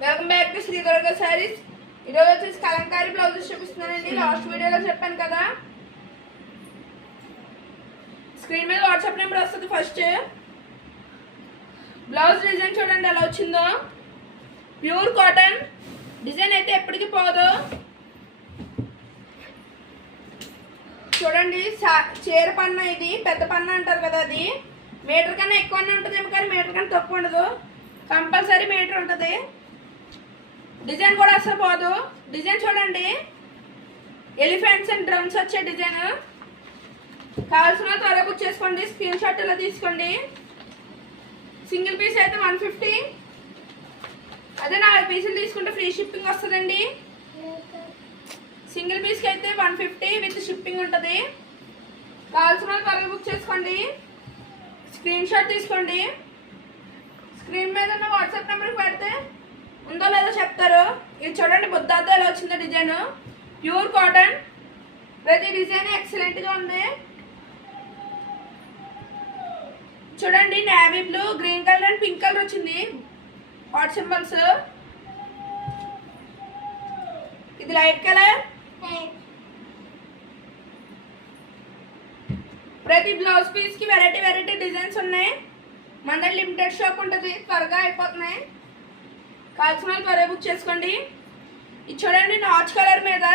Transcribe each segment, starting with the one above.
Welcome back to Sri Durga Sarees. ఈరోజు వచ్చేసి Kalamkari blouses చూపిస్తున్నానండి. లాస్ట్ వీడియోలో చెప్పాను కదా, స్క్రీన్ మీద వాట్సాప్ నెంబర్ వస్తుంది. ఫస్ట్ బ్లౌజ్ డిజైన్ చూడండి ఎలా వచ్చిందో. ప్యూర్ కాటన్ డిజైన్ అయితే ఎప్పటికీ పోదు. చూడండి, చీర పన్న, ఇది పెద్ద పన్న అంటారు కదా, అది మీటర్ కన్నా ఎక్కువనే ఉంటుందేమో కానీ మీటర్ కన్నా తక్కువ ఉండదు. కంపల్సరీ మీటర్ ఉంటుంది. డిజైన్ కూడా అసలు పోదు. డిజైన్ చూడండి, ఎలిఫెంట్స్ అండ్ డ్రమ్స్ వచ్చే డిజైన్. కావాల్సిన త్వరగా బుక్ చేసుకోండి. స్క్రీన్ షాట్ ఇలా తీసుకోండి. సింగిల్ పీస్ అయితే 150. అదే 4 పీసులు తీసుకుంటే ఫ్రీ షిప్పింగ్ వస్తుందండి. సింగిల్ పీస్కి అయితే 150 విత్ షిప్పింగ్ ఉంటుంది. కావాల్సిన త్వరగా బుక్ చేసుకోండి. స్క్రీన్ షాట్ తీసుకోండి. స్క్రీన్ మీద ఉన్న వాట్సాప్ నెంబర్కి పెడితే ఉందో లేదో చెప్తారు. ఇది చూడండి, బుద్ధాతో ఎలా వచ్చిందో డిజైన్. ప్యూర్ కాటన్, ప్రతి డిజైన్ ఎక్సలెంట్గా ఉంది. చూడండి, navy blue, green colour and pink colour వచ్చింది. Hot symbols. ఇది లైట్ కలర్. ప్రతి బ్లౌజ్ పీస్ కి వెరైటీ వెరైటీ డిజైన్స్ ఉన్నాయి. మన దగ్గర లిమిటెడ్ స్టాక్ ఉంటుంది, త్వరగా అయిపోతున్నాయి. కావాల్సిన వాళ్ళు త్వరగా బుక్ చేసుకోండి. ఇది చూడండి, నాచ్ కలర్ మీద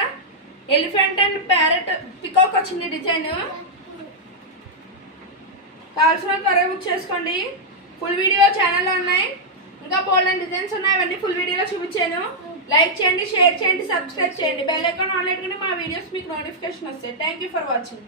ఎలిఫెంట్ అండ్ ప్యారెట్ పికాక్ వచ్చింది డిజైన్. కావాల్సిన వాళ్ళు త్వరగా బుక్ చేసుకోండి. ఫుల్ వీడియో ఛానల్లో ఉన్నాయి. ఇంకా బోల్డెన్ డిజైన్స్ ఉన్నాయి, అవన్నీ ఫుల్ వీడియోలో చూపించాను. లైక్ చేయండి, షేర్ చేయండి, సబ్స్క్రైబ్ చేయండి. బెల్ ఐకాన్ ఆన్ పెట్టుకుంటే మా వీడియోస్ మీకు నోటిఫికేషన్ వస్తాయి. Thank you for watching.